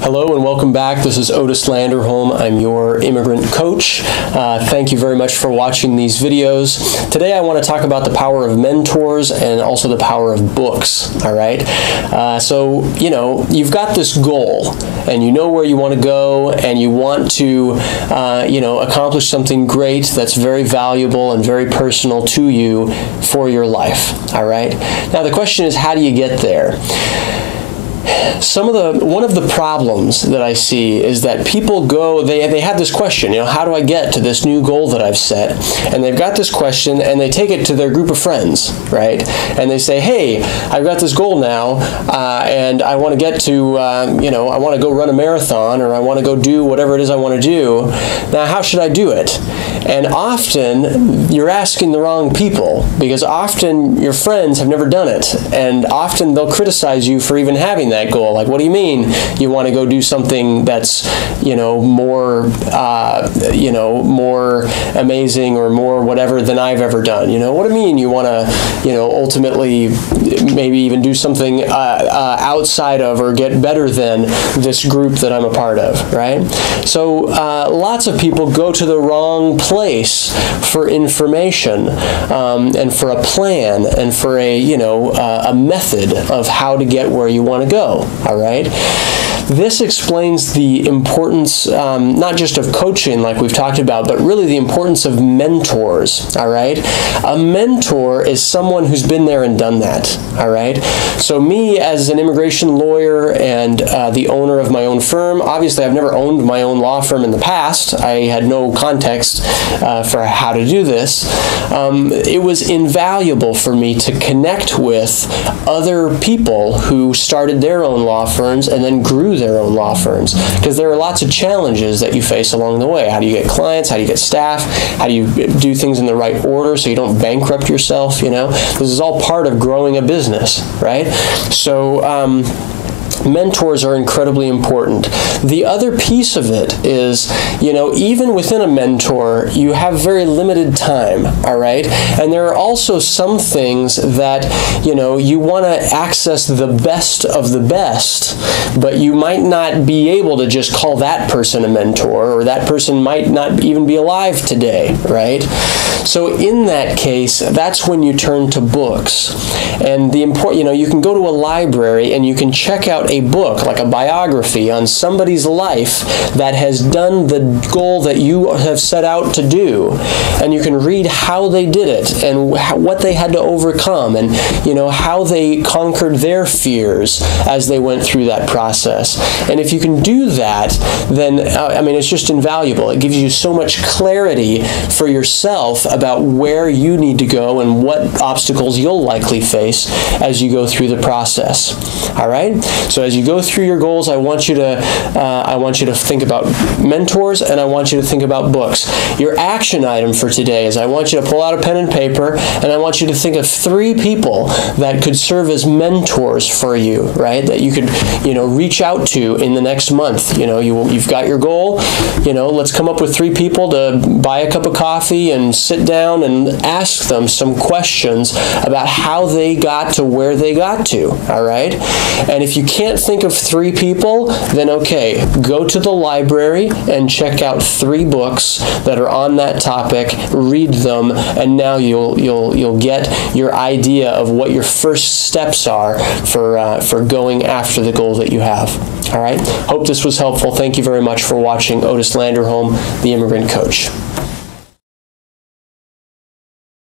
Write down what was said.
Hello and welcome back. This is Otis Landerholm. I'm your immigrant coach. Thank you very much for watching these videos. Today I want to talk about the power of mentors and also the power of books. All right. So, you've got this goal and you know where you want to go and you want to, accomplish something great that's very valuable and very personal to you for your life. All right. Now the question is, how do you get there? One of the problems that I see is that people they have this question, how do I get to this new goal that I've set? And they've got this question and they take it to their group of friends, right? And they say, hey, I've got this goal now and I want to get to, I want to go run a marathon, or I want to go do whatever it is I want to do. Now, how should I do it? And often you're asking the wrong people, because often your friends have never done it, and often they'll criticize you for even having that goal. Like, what do you mean you want to go do something that's, more amazing or more whatever than I've ever done? What do you mean you want to, ultimately maybe even do something outside of or get better than this group that I'm a part of, right? So lots of people go to the wrong place for information and for a plan and for a method of how to get where you want to go. All right. This explains the importance not just of coaching like we've talked about, but really the importance of mentors. All right. A mentor is someone who's been there and done that. All right. So me, as an immigration lawyer and the owner of my own firm, obviously I've never owned my own law firm in the past. I had no context for how to do this. It was invaluable for me to connect with other people who started their own law firms and then grew their own law firms, because there are lots of challenges that you face along the way. How do you get clients? How do you get staff? How do you do things in the right order so you don't bankrupt yourself? This is all part of growing a business, right? So mentors are incredibly important. The other piece of it is, even within a mentor, you have very limited time, all right? And there are also some things that, you want to access the best of the best, but you might not be able to just call that person a mentor, or that person might not even be alive today, right? So in that case, that's when you turn to books. And the important, you can go to a library and you can check out a book, like a biography on somebody's life that has done the goal that you have set out to do, and you can read how they did it and what they had to overcome, and how they conquered their fears as they went through that process. And if you can do that, then it's just invaluable. It gives you so much clarity for yourself about where you need to go and what obstacles you'll likely face as you go through the process. All right. So as you go through your goals, I want you to think about mentors, and I want you to think about books. Your action item for today is I want you to pull out a pen and paper, and I want you to think of 3 people that could serve as mentors for you, right? That you could, reach out to in the next month. You've got your goal. Let's come up with 3 people to buy a cup of coffee and sit down and ask them some questions about how they got to where they got to. All right. And if you can't think of 3 people, then okay, go to the library and check out 3 books that are on that topic, read them, and now you'll get your idea of what your first steps are for going after the goal that you have. All right. Hope this was helpful. Thank you very much for watching. Otis Landerholm, the Immigrant Coach.